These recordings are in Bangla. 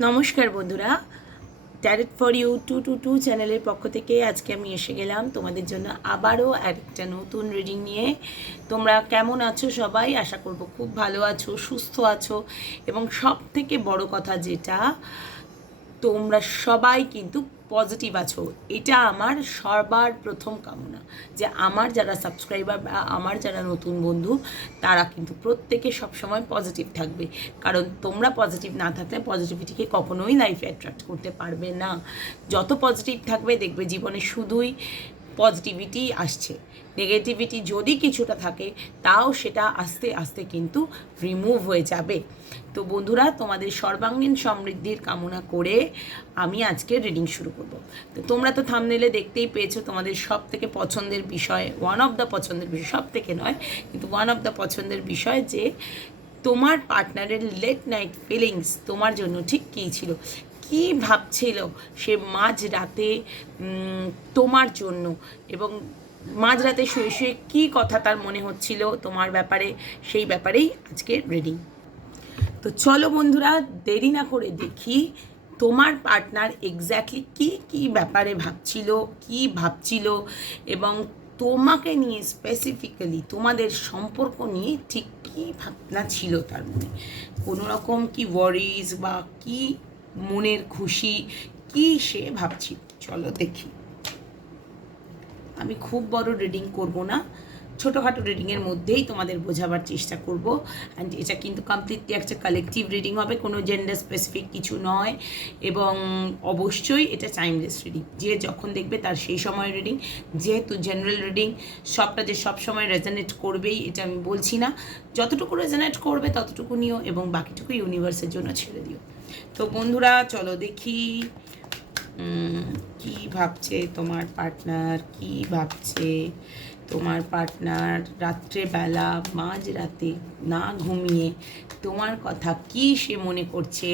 নমস্কার বন্ধুরা, ট্যারেট ফর ইউ 222 চ্যানেলের পক্ষ থেকে আজকে আমি এসে গেলাম তোমাদের জন্য আবারও একটা নতুন রিডিং নিয়ে। তোমরা কেমন আছো সবাই? আশা করব খুব ভালো আছো, সুস্থ আছো, এবং সব থেকে বড় কথা যেটা, তোমরা সবাই কিন্তু পজিটিভ আছো। এটা আমার সবার প্রথম কামনা, যে আমার যারা সাবস্ক্রাইবার বা আমার যারা নতুন বন্ধু, তারা কিন্তু প্রত্যেকে সবসময় পজিটিভ থাকবে। কারণ তোমরা পজিটিভ না থাকলে পজিটিভিটিকে কখনোই লাইফে অ্যাট্রাক্ট করতে পারবে না। যত পজিটিভ থাকবে দেখবে জীবনে শুধুই পজিটিভিটি আসছে। নেগেটিভিটি যদি কিছুটা থাকে তাও সেটা আস্তে আস্তে কিন্তু রিমুভ হয়ে যাবে। তো বন্ধুরা, তোমাদের সর্বাঙ্গীন সমৃদ্ধির কামনা করে আমি আজকে রিডিং শুরু করব। তো তোমরা তো থাম্বনেলে দেখতেই পেয়েছো তোমাদের সব থেকে পছন্দের বিষয়, ওয়ান অফ দ্য পছন্দের বিষয়, সব থেকে নয় কিন্তু ওয়ান অফ দ্য পছন্দের বিষয়, যে তোমার পার্টনারের লেট নাইট ফিলিংস তোমার জন্য ঠিক কী ছিল, কী ভাবছিল সে মাঝরাতে তোমার জন্য, এবং মাঝরাতে শুয়ে শুয়ে কী কথা তার মনে হচ্ছিল তোমার ব্যাপারে, সেই ব্যাপারেই আজকে রিডিং। তো চলো বন্ধুরা, দেরি না করে দেখি তোমার পার্টনার এক্স্যাক্টলি কী কী ব্যাপারে ভাবছিল, কী ভাবছিল, এবং তোমাকে নিয়ে স্পেসিফিক্যালি তোমাদের সম্পর্ক নিয়ে ঠিক কী ভাবনা ছিল তার মনে। কোনো রকম কি ওয়ারিজ বা কি মনের খুশি, কি সে ভাবছিল, চলো দেখি। আমি খুব বড় রিডিং করব না, ছোটোখাটো রিডিংয়ের মধ্যেই তোমাদের বোঝাবার চেষ্টা করব। অ্যান্ড এটা কিন্তু কমপ্লিটলি একটা কালেকটিভ রিডিং হবে, কোনো জেন্ডার স্পেসিফিক কিছু নয়, এবং অবশ্যই এটা টাইমলেস রিডিং। যে যখন দেখবে তার সেই সময়ের রিডিং, যেহেতু জেনারেল রিডিং সবটা যে সব সময় রেজনেট করবেই এটা আমি বলছি না। যতটুকু রেজনেট করবে ততটুকু নিও, এবং বাকিটুকু ইউনিভার্সের জন্য ছেড়ে দিও। তো বন্ধুরা চলো দেখি কি ভাবছে তোমার পার্টনার, কি ভাবছে তোমার পার্টনার রাত্রেবেলা মাঝরাতে না ঘুমিয়ে তোমার কথা কি সে মনে করছে,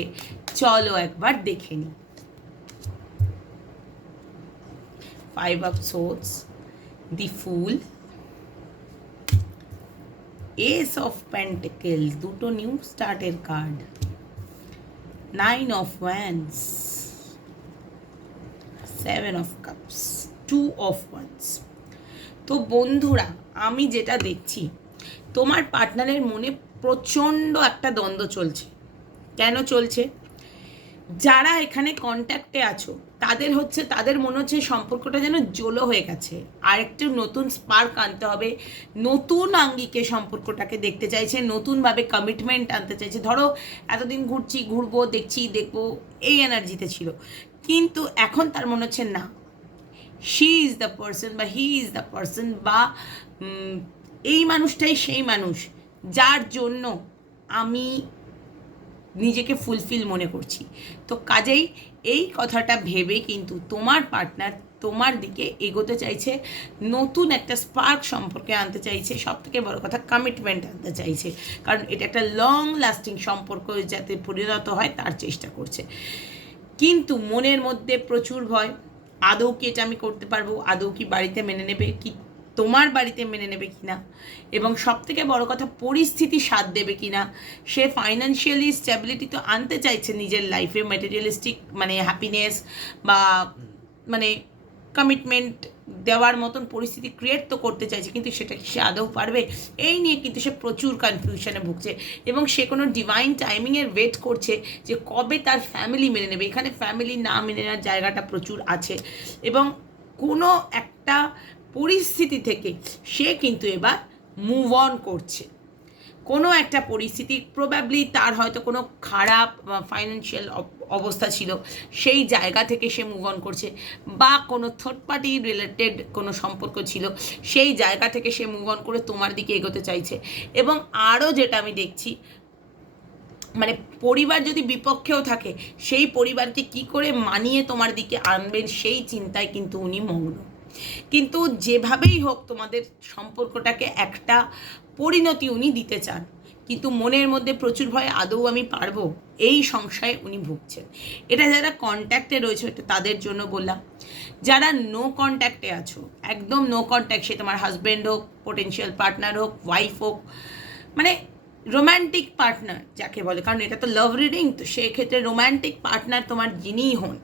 চলো একবার দেখে নি। 5 of Swords, the Fool, Ace of Pentacles, দুটো new স্টার্টের card, 9 of Wands, 7 of Cups, 2 of Wands। তো বন্ধুরা, আমি যেটা দেখছি তোমার পার্টনারের মনে প্রচণ্ড একটা দ্বন্দ্ব চলছে। কেন চলছে? যারা এখানে কন্ট্যাক্টে আছো তাদের মনে হচ্ছে সম্পর্কটা যেন জোলো হয়ে গেছে, আর একটু নতুন স্পার্ক আনতে হবে, নতুন আঙ্গিকে সম্পর্কটাকে দেখতে চাইছে, নতুনভাবে কমিটমেন্ট আনতে চাইছে। ধরো এতদিন ঘুরবো দেখবো এই এনার্জিতে ছিল, কিন্তু এখন তার মনে হচ্ছে না, শি ইজ দ্য পার্সন বা হি ইজ দ্য পার্সন, বা এই মানুষটাই সেই মানুষ যার জন্য আমি নিজেকে ফুলফিল মনে করছি। তো কাজেই এই কথাটা ভেবে কিন্তু তোমার পার্টনার তোমার দিকে এগোতে চাইছে, নতুন একটা স্পার্ক সম্পর্কে আনতে চাইছে, সব থেকে বড় কথা কমিটমেন্ট আনতে চাইছে, কারণ এটা একটা লং লাস্টিং সম্পর্ক যাতে পরিণত হয় তার চেষ্টা করছে। কিন্তু মনের মধ্যে প্রচুর ভয়, আদৌ কি এটা আমি করতে পারবো, আদৌ কি বাড়িতে মেনে নেবে, কি তোমার বাড়িতে মেনে নেবে কিনা, এবং সব থেকে বড় কথা পরিস্থিতি সাথ দেবে কিনা। সে ফাইন্যান্সিয়ালি স্টেবিলিটি তো আনতে চাইছে নিজের লাইফে, ম্যাটেরিয়ালিস্টিক মানে হ্যাপিনেস বা মানে কমিটমেন্ট দেওয়ার মতন পরিস্থিতি ক্রিয়েট তো করতে চাইছে, কিন্তু সেটা কি সে আদৌ পারবে, এই নিয়ে কিন্তু সে প্রচুর কনফিউশনে ভুগছে, এবং সে কোনো ডিভাইন টাইমিংয়ের ওয়েট করছে যে কবে তার ফ্যামিলি মেনে নেবে। এখানে ফ্যামিলি না মেনে নেওয়ার জায়গাটা প্রচুর আছে, এবং কোনো একটা পরিস্থিতি থেকে সে কিন্তু এবার মুভ অন করছে। কোনো একটা পরিস্থিতি, প্রবাবলি তার হয়তো কোনো খারাপ ফাইন্যান্সিয়াল অবস্থা ছিল, সেই জায়গা থেকে সে মুভ অন করছে, বা কোনো থার্ড পার্টি রিলেটেড কোনো সম্পর্ক ছিল, সেই জায়গা থেকে সে মুভ অন করে তোমার দিকে এগোতে চাইছে। এবং আরও যেটা আমি দেখছি, মানে পরিবার যদি বিপক্ষেও থাকে, সেই পরিবারকে কি করে মানিয়ে তোমার দিকে আনবেন সেই চিন্তায় কিন্তু উনি মগ্ন। কিন্তু যেভাবেই হোক তোমাদের সম্পর্কটাকে একটা পরিণতি উনি দিতে চান, কিন্তু মনের মধ্যে প্রচুর ভয়, আদৌ আমি পারবো, এই সংশয়ে উনি ভুগছেন। এটা যারা কন্ট্যাক্টে রয়েছে এটা তাদের জন্য বললাম। যারা নো কন্ট্যাক্টে আছো, একদম নো কন্ট্যাক্ট, সে তোমার হাজব্যান্ড হোক, পোটেন্সিয়াল পার্টনার হোক, ওয়াইফ হোক, মানে রোম্যান্টিক পার্টনার যাকে বলে, কারণ এটা তো লাভ রিডিং, তো সেক্ষেত্রে রোম্যান্টিক পার্টনার তোমার যিনিই হন,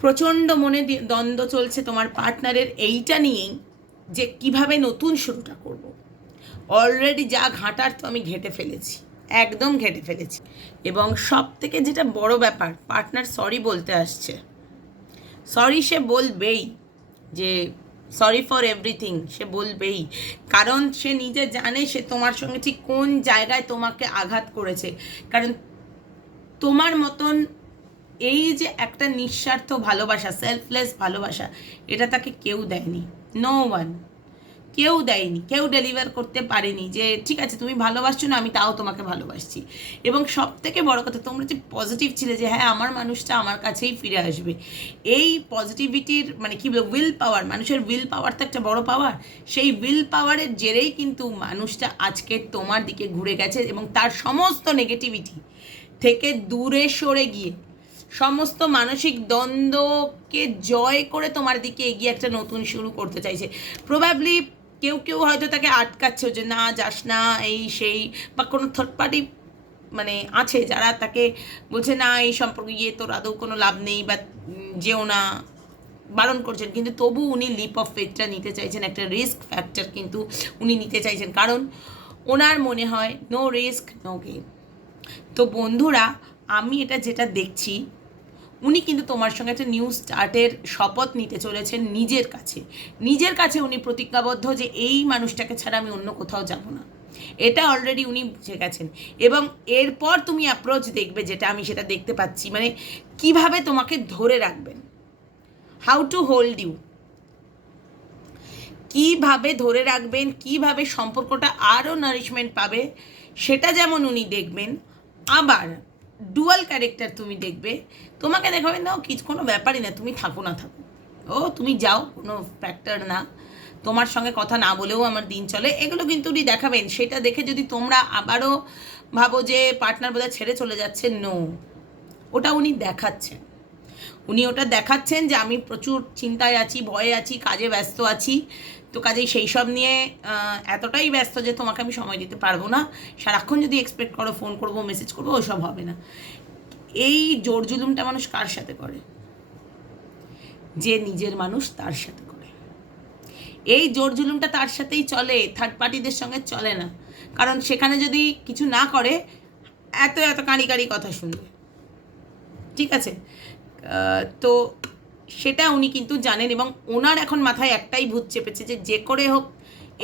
প্রচণ্ড মনে দ্বন্দ্ব চলছে তোমার পার্টনারের এইটা নিয়েই যে কিভাবে নতুন শুরুটা করব। অলরেডি যা ঘাটার তো আমি ঘেঁটে ফেলেছি, একদম ঘেঁটে ফেলেছি। এবং সব থেকে যেটা বড় ব্যাপার, পার্টনার সরি বলতে আসছে। সরি সে বলবেই, যে সরি ফর এভরিথিং সে বলবেই, কারণ সে নিজে জানে সে তোমার সঙ্গে ঠিক কোন জায়গায় তোমাকে আঘাত করেছে। কারণ তোমার মতন এই যে একটা নিঃস্বার্থ ভালোবাসা, সেলফলেস ভালোবাসা, এটা তাকে কেউ দেয়নি, নো ওয়ান, কেউ দেয়নি, কেউ ডেলিভার করতে পারেনি যে ঠিক আছে তুমি ভালোবাসছো না, আমি তাও তোমাকে ভালোবাসছি। এবং সব থেকে বড় কথা, তোমরা যে পজিটিভ ছিলে যে হ্যাঁ আমার মানুষটা আমার কাছেই ফিরে আসবে, এই পজিটিভিটির মানে কী বলবো, উইল পাওয়ার, মানুষের উইল পাওয়ার তো একটা বড় পাওয়ার, সেই উইল পাওয়ারের জেরেই কিন্তু মানুষটা আজকে তোমার দিকে ঘুরে গেছে এবং তার সমস্ত নেগেটিভিটি থেকে দূরে সরে গিয়ে সমস্ত মানসিক দ্বন্দ্বকে জয় করে তোমার দিকে এগিয়ে একটা নতুন শুরু করতে চাইছে। প্রবাবলি কেউ কেউ হয়তো তাকে আটকাচ্ছে যে না যাস না, এই সেই, বা কোনো থার্ড পার্টি মানে আছে যারা তাকে বলছে না এই সম্পর্কে গিয়ে তোর আদৌ কোনো লাভ নেই বা যেও না, বারণ করছেন। কিন্তু তবু উনি লিপ অফ ফেথটা নিতে চাইছেন, একটা রিস্ক ফ্যাক্টর কিন্তু উনি নিতে চাইছেন, কারণ ওনার মনে হয় নো রিস্ক নো গেইন। তো বন্ধুরা, আমি এটা যেটা দেখছি, উনি কিন্তু তোমার সঙ্গে একটা নিউ স্টার্টের শপথ নিতে চলেছেন নিজের কাছে। নিজের কাছে উনি প্রতিজ্ঞাবদ্ধ যে এই মানুষটাকে ছাড়া আমি অন্য কোথাও যাব না, এটা অলরেডি উনি বুঝে গেছেন। এবং এরপর তুমি অ্যাপ্রোচ দেখবে, যেটা আমি সেটা দেখতে পাচ্ছি, মানে কিভাবে তোমাকে ধরে রাখবেন, হাউ টু হোল্ড ইউ, কীভাবে ধরে রাখবেন, কিভাবে সম্পর্কটা আরও নারিশমেন্ট পাবে, সেটা যেমন উনি দেখবেন। আবার ডুয়াল ক্যারেক্টার তুমি দেখবে, তোমাকে দেখাবেন না কিছু কোনো ব্যাপারই না, তুমি থাকো না থাকো, ও তুমি যাও, কোনো ফ্যাক্টর না, তোমার সঙ্গে কথা না বলেও আমার দিন চলে, এগুলো কিন্তু উনি দেখাবেন। সেটা দেখে যদি তোমরা আবারও ভাবো যে পার্টনার বোধহয় ছেড়ে চলে যাচ্ছে, নো, ওটা উনি দেখাচ্ছেন। উনি ওটা দেখাচ্ছেন যে আমি প্রচুর চিন্তায় আছি, ভয়ে আছি, কাজে ব্যস্ত আছি, তো কাজেই সেই সব নিয়ে এতটাই ব্যস্ত যে তোমাকে আমি সময় দিতে পারবো না। সারাক্ষণ যদি এক্সপেক্ট করো ফোন করবো মেসেজ করবো, ওসব হবে না। এই জোর জুলুমটা মানুষ কার সাথে করে? যে নিজের মানুষ তার সাথে করে। এই জোর জুলুমটা তার সাথেই চলে, থার্ড পার্টিদের সঙ্গে চলে না। কারণ সেখানে যদি কিছু না করে এত এত কাঁড়ি কাঁড়ি কথা শুনবে, ঠিক আছে? তো সেটা উনি কিন্তু জানেন এবং ওনার এখন মাথায় একটাই ভূত চেপেছে যে যে করে হোক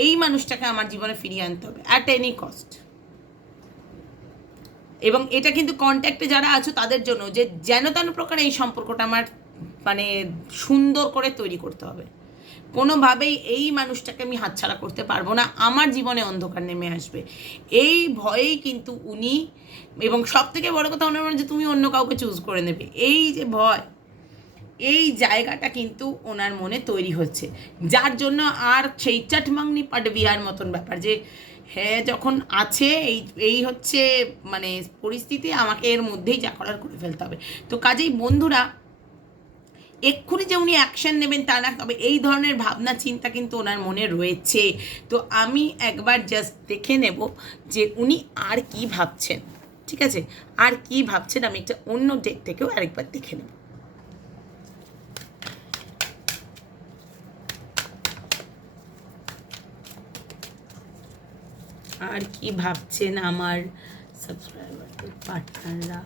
এই মানুষটাকে আমার জীবনে ফিরিয়ে আনতে হবে অ্যাট এনি কস্ট। এবং এটা কিন্তু কন্ট্যাক্টে যারা আছো তাদের জন্য, যে যেন তেন প্রকারে এই সম্পর্কটা আমার মানে সুন্দর করে তৈরি করতে হবে। কোনোভাবেই এই মানুষটাকে আমি হাতছাড়া করতে পারবো না, আমার জীবনে অন্ধকার নেমে আসবে, এই ভয়েই কিন্তু উনি, এবং সব থেকে বড়ো কথা ওনার মনে যে তুমি অন্য কাউকে চুজ করে নেবে, এই যে ভয়, এই জায়গাটা কিন্তু ওনার মনে তৈরি হচ্ছে, যার জন্য আর সেই চাটমাংনি পাট বিয়ার মতন ব্যাপার যে হ্যাঁ যখন আছে এই এই হচ্ছে মানে পরিস্থিতি, আমাকে এর মধ্যেই যা করার করে ফেলতে হবে। তো কাজেই বন্ধুরা, এক্ষুনি যে উনি অ্যাকশন নেবেন তা না, তবে এই ধরনের ভাবনা চিন্তা কিন্তু ওনার মনে রয়েছে। তো আমি একবার জাস্ট দেখে নেব যে উনি আর কি ভাবছেন, ঠিক আছে? আর কি ভাবছেন আমি একটা অন্য ডেক থেকেও আরেকবার দেখে নেব। আর কি ভাবছেন আমার সাবস্ক্রাইবারদের, পার্টনাররা।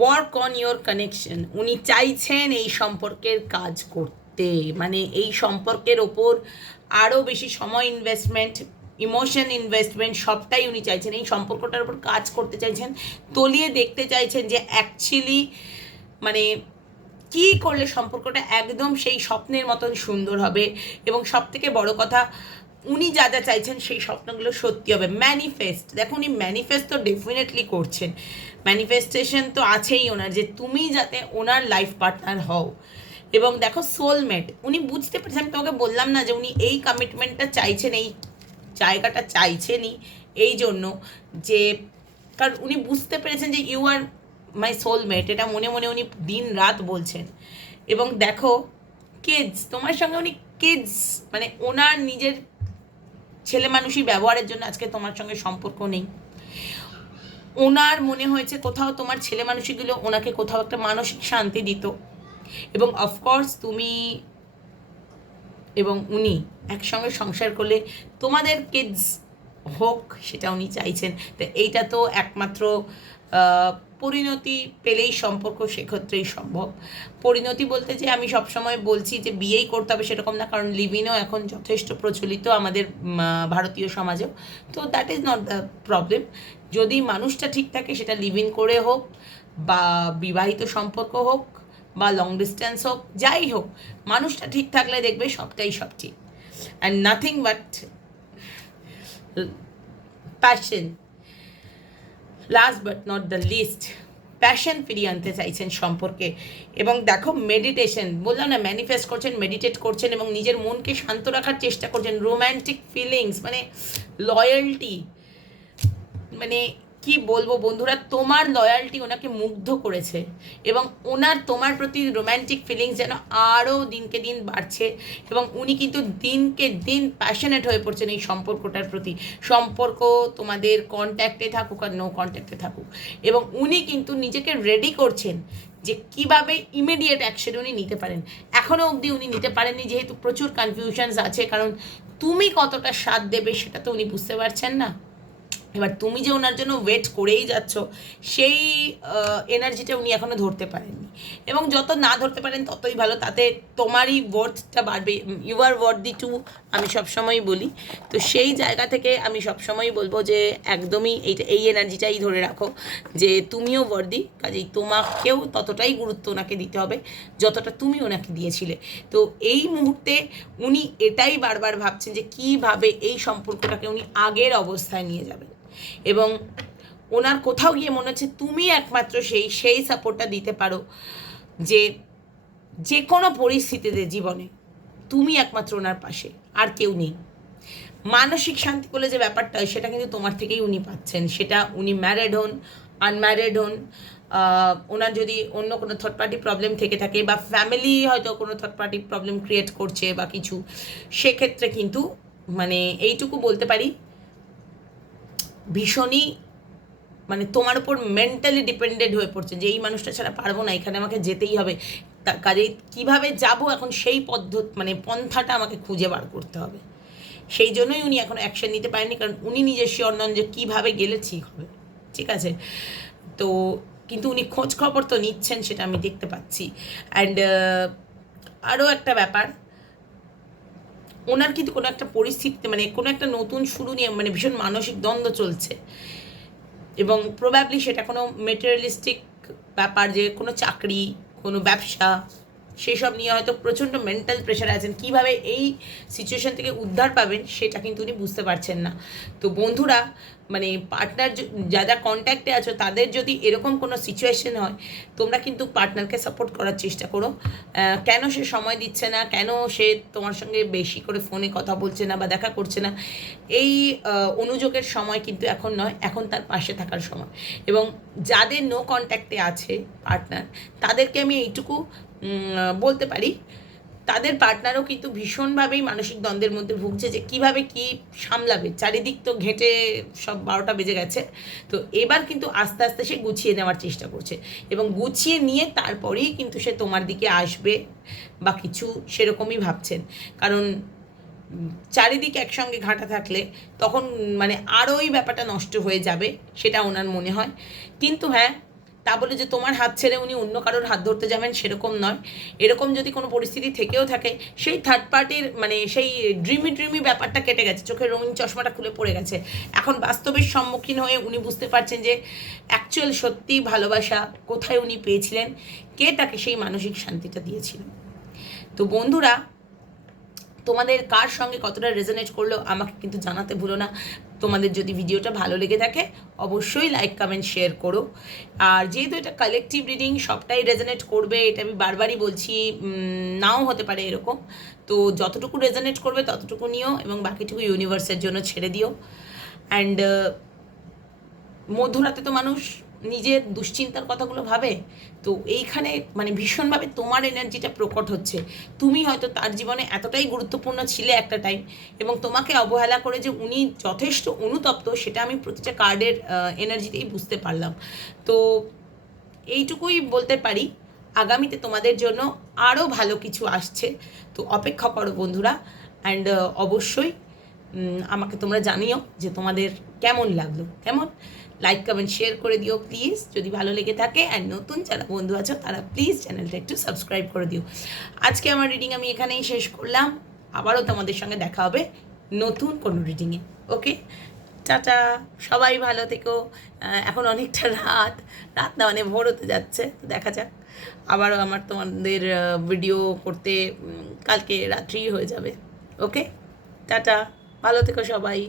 Work on your connection. উনি চাইছেন এই সম্পর্কের কাজ করতে, মানে এই সম্পর্কের ওপর আরও বেশি সময় ইনভেস্টমেন্ট, ইমোশন ইনভেস্টমেন্ট, সবটাই উনি চাইছেন, এই সম্পর্কটার উপর কাজ করতে চাইছেন, তলিয়ে দেখতে চাইছেন যে অ্যাকচুয়ালি মানে কী করলে সম্পর্কটা একদম সেই স্বপ্নের মতন সুন্দর হবে। এবং সব থেকে বড় কথা, উনি যা যা চাইছেন সেই স্বপ্নগুলো সত্যি হবে। ম্যানিফেস্ট, দেখো উনি ম্যানিফেস্ট তো ডেফিনেটলি করছেন, ম্যানিফেস্টেশন তো আছেই ওনার, যে তুমি যাতে ওনার লাইফ পার্টনার হও। এবং দেখো সোলমেট, উনি বুঝতে পেরেছেন, আমি তোমাকে বললাম না যে উনি এই কমিটমেন্টটা চাইছেন, এই জায়গাটা চাইছেনই এই জন্য যে কারণ উনি বুঝতে পেরেছেন যে ইউ আর মাই সোলমেট, এটা মনে মনে উনি দিন রাত বলছেন। এবং দেখো কিডস, তোমার সঙ্গে উনি কিডস, মানে ওনার নিজের ছেলে মানুষই ব্যবহারের জন্য আজকে তোমার সঙ্গে সম্পর্ক নেই। ওনার মনে হয়েছে কোথাও তোমার ছেলে মানুষগুলো ওনাকে কোথাও একটা মানসিক শান্তি দিত, এবং অফকোর্স তুমি এবং উনি একসঙ্গে সংসার করলে তোমাদের কিডস হোক, সেটা উনি চাইছেন। তো এইটা তো একমাত্র পরিণতি পেলেই সম্পর্ক সেক্ষেত্রেই সম্ভব। পরিণতি বলতে যে আমি সবসময় বলছি যে বিয়েই করতে হবে সেরকম না, কারণ লিভিনও এখন যথেষ্ট প্রচলিত আমাদের ভারতীয় সমাজেও। তো that is not the problem. যদি মানুষটা ঠিক থাকে, সেটা লিভিন করে হোক বা বিবাহিত সম্পর্ক হোক বা লং ডিস্টেন্স হোক, যাই হোক, মানুষটা ঠিক থাকলে দেখবে সবটাই সব ঠিক। And nothing but passion, last but not the least, passion ফিরিয়ে আনতে চাইছেন সম্পর্কে। এবং দেখো মেডিটেশন, বললাম না, ম্যানিফেস্ট করছেন, মেডিটেট করছেন এবং নিজের মনকে শান্ত রাখার চেষ্টা করছেন। রোম্যান্টিক ফিলিংস, মানে লয়্যালটি, মানে কি বলবো বন্ধুরা, তোমার লয়্যালটি ওনাকে মুগ্ধ করেছে এবং ওনার তোমার প্রতি রোম্যান্টিক ফিলিংস যেন আরও দিনকে দিন বাড়ছে এবং উনি কিন্তু দিনকে দিন প্যাশনেট হয়ে পড়ছেন এই সম্পর্কটার প্রতি। সম্পর্ক তোমাদের কন্ট্যাক্টে থাকুক আর নো কন্ট্যাক্টে থাকুক, এবং উনি কিন্তু নিজেকে রেডি করছেন যে কিভাবে ইমিডিয়েট অ্যাকশন উনি নিতে পারেন। এখনও অবধি উনি নিতে পারেননি, যেহেতু প্রচুর কনফিউশনস আছে, কারণ তুমি কতটা সাথ দেবে সেটা তো উনি বুঝতে পারছেন না। এবার তুমি যে ওনার জন্য ওয়েট করেই যাচ্ছ, সেই এনার্জিটা উনি এখনও ধরতে পারেননি, এবং যত না ধরতে পারেন ততই ভালো, তাতে তোমারই ওয়ার্থটা বাড়বে। ইউ আর ওয়ার্থি টু, আমি সবসময়ই বলি। তো সেই জায়গা থেকে আমি সবসময়ই বলবো যে একদমই এই এনার্জিটাই ধরে রাখো যে তুমিও ওয়ার্থি, কাজেই তোমাকেও ততটাই গুরুত্ব ওনাকে দিতে হবে যতটা তুমি ওনাকে দিয়েছিলে। তো এই মুহূর্তে উনি এটাই বারবার ভাবছেন যে কীভাবে এই সম্পর্কটাকে উনি আগের অবস্থায় নিয়ে যাবেন, এবং ওনার কোথাও গিয়ে মনে হচ্ছে তুমি একমাত্র সেই সাপোর্টটা দিতে পারো যে কোনো পরিস্থিতিতে জীবনে তুমি একমাত্র ওনার পাশে, আর কেউ নেই। মানসিক শান্তি বলে যে ব্যাপারটা, সেটা কিন্তু তোমার থেকেই উনি পাচ্ছেন। সেটা উনি ম্যারিড হন, আনম্যারিড হন, ওনার যদি অন্য কোনো থার্ড পার্টি প্রবলেম থেকে থাকে বা ফ্যামিলি হয়তো কোনো থার্ড পার্টি প্রবলেম ক্রিয়েট করছে বা কিছু, সেক্ষেত্রে কিন্তু মানে এইটুকু বলতে পারি ভীষণই মানে তোমার উপর মেন্টালি ডিপেন্ডেন্ট হয়ে পড়ছে যে এই মানুষটা ছাড়া পারবো না, এখানে আমাকে যেতেই হবে। কাজেই কীভাবে যাব এখন সেই মানে পন্থাটা আমাকে খুঁজে বার করতে হবে। সেই জন্যই উনি এখন অ্যাকশন নিতে পারেননি, কারণ উনি নিজের শিওর নন যে কীভাবে গেলে ঠিক হবে। ঠিক আছে, তো কিন্তু উনি খোঁজ খবর তো নিচ্ছেন, সেটা আমি দেখতে পাচ্ছি। অ্যান্ড আরও একটা ব্যাপার, ওনার কিন্তু কোনো একটা পরিস্থিতিতে মানে কোনো একটা নতুন শুরু নিয়ে মানে ভীষণ মানসিক দ্বন্দ্ব চলছে, এবং প্রবাবলি সেটা কোনো মেটেরিয়ালিস্টিক ব্যাপার, যে কোনো চাকরি, কোনো ব্যবসা, সেসব নিয়ে হয়তো প্রচণ্ড মেন্টাল প্রেশারে আছেন। কীভাবে এই সিচুয়েশান থেকে উদ্ধার পাবেন সেটা কিন্তু উনি বুঝতে পারছেন না। তো বন্ধুরা, মানে পার্টনার যারা কন্ট্যাক্টে আছো, তাদের যদি এরকম কোনো সিচুয়েশন হয়, তোমরা কিন্তু পার্টনারকে সাপোর্ট করার চেষ্টা করো। কেন সে সময় দিচ্ছে না, কেন সে তোমার সঙ্গে বেশি করে ফোনে কথা বলছে না বা দেখা করছে না, এই অনুযোগের সময় কিন্তু এখন নয়, এখন তার পাশে থাকার সময়। এবং যাদের নো কন্ট্যাক্টে আছে পার্টনার, তাদেরকে আমি এইটুকু বলতে পারি, তাদের পার্টনারও কিন্তু ভীষণভাবেই মানসিক দ্বন্দ্বের মধ্যে ভুগছে যে কীভাবে কী সামলাবে। চারিদিক তো ঘেঁটে সব 12টা বেজে গেছে, তো এবার কিন্তু আস্তে আস্তে সে গুছিয়ে নেওয়ার চেষ্টা করছে, এবং গুছিয়ে নিয়ে তারপরেই কিন্তু সে তোমার দিকে আসবে বা কিছু সেরকমই ভাবছেন। কারণ চারিদিক একসঙ্গে ঘাঁটা থাকলে তখন মানে আরোই ব্যাপারটা নষ্ট হয়ে যাবে, সেটা ওনার মনে হয়। কিন্তু হ্যাঁ, তা বলে যে তোমার হাত ছেড়ে উনি অন্য কারোর হাত ধরতে যাবেন সেরকম নয়। এরকম যদি কোনো পরিস্থিতি থেকেও থাকে, সেই থার্ড পার্টির মানে সেই ড্রিমি ব্যাপারটা কেটে গেছে, চোখের রঙিন চশমাটা খুলে পড়ে গেছে। এখন বাস্তবের সম্মুখীন হয়ে উনি বুঝতে পারছেন যে অ্যাকচুয়াল সত্যি ভালোবাসা কোথায় উনি পেয়েছিলেন, কে তাকে সেই মানসিক শান্তিটা দিয়েছিলেন। তো বন্ধুরা, তোমাদের কার সঙ্গে কতটা রেজোনেট করলো আমাকে কিন্তু জানাতে ভুলো না। তোমাদের যদি ভিডিওটা ভালো লেগে থাকে অবশ্যই লাইক, কমেন্ট, শেয়ার করো। আর যেহেতু এটা কালেকটিভ রিডিং, সবটাই রেজোনেট করবে, এটা আমি বারবারই বলছি, নাও হতে পারে এরকম। তো যতটুকু রেজোনেট করবে ততটুকু নিও, এবং বাকিটুকু ইউনিভার্সের জন্য ছেড়ে দিও। অ্যান্ড মধ্যরাতে তো মানুষ নিজের দুশ্চিন্তার কথাগুলো ভাবে। তো এইখানে মানে ভীষণভাবে তোমার এনার্জিটা প্রকট হচ্ছে। তুমি হয়তো তার জীবনে এতটাই গুরুত্বপূর্ণ ছিলে একটা টাইম, এবং তোমাকে অবহেলা করে যে উনি যথেষ্ট অনুতপ্ত, সেটা আমি প্রতিটা কার্ডের এনার্জিতেই বুঝতে পারলাম। তো এইটুকুই বলতে পারি, আগামীতে তোমাদের জন্য আরও ভালো কিছু আসছে। তো অপেক্ষা করো বন্ধুরা। অ্যান্ড অবশ্যই আমাকে তোমরা জানিও যে তোমাদের কেমন লাগলো। কেমন লাইক কমেন্ট শেয়ার করে দিও প্লিজ যদি ভালো লেগে থাকে। অ্যান্ড নতুন যারা বন্ধু আছো তারা প্লিজ চ্যানেলটা একটু সাবস্ক্রাইব করে দিও। আজকে আমার রিডিং আমি এখানেই শেষ করলাম। আবারও তোমাদের সঙ্গে দেখা হবে নতুন কোনো রিডিংয়ে। ওকে, টাটা, সবাই ভালো থেকো। এখন অনেকটা রাত, রাত না মানে ভোর হতে যাচ্ছে, দেখা যাক। আবারও আমার তোমাদের ভিডিও করতে কালকে রাত্রি হয়ে যাবে। ওকে, টাটা, ভালো থেকো সবাই।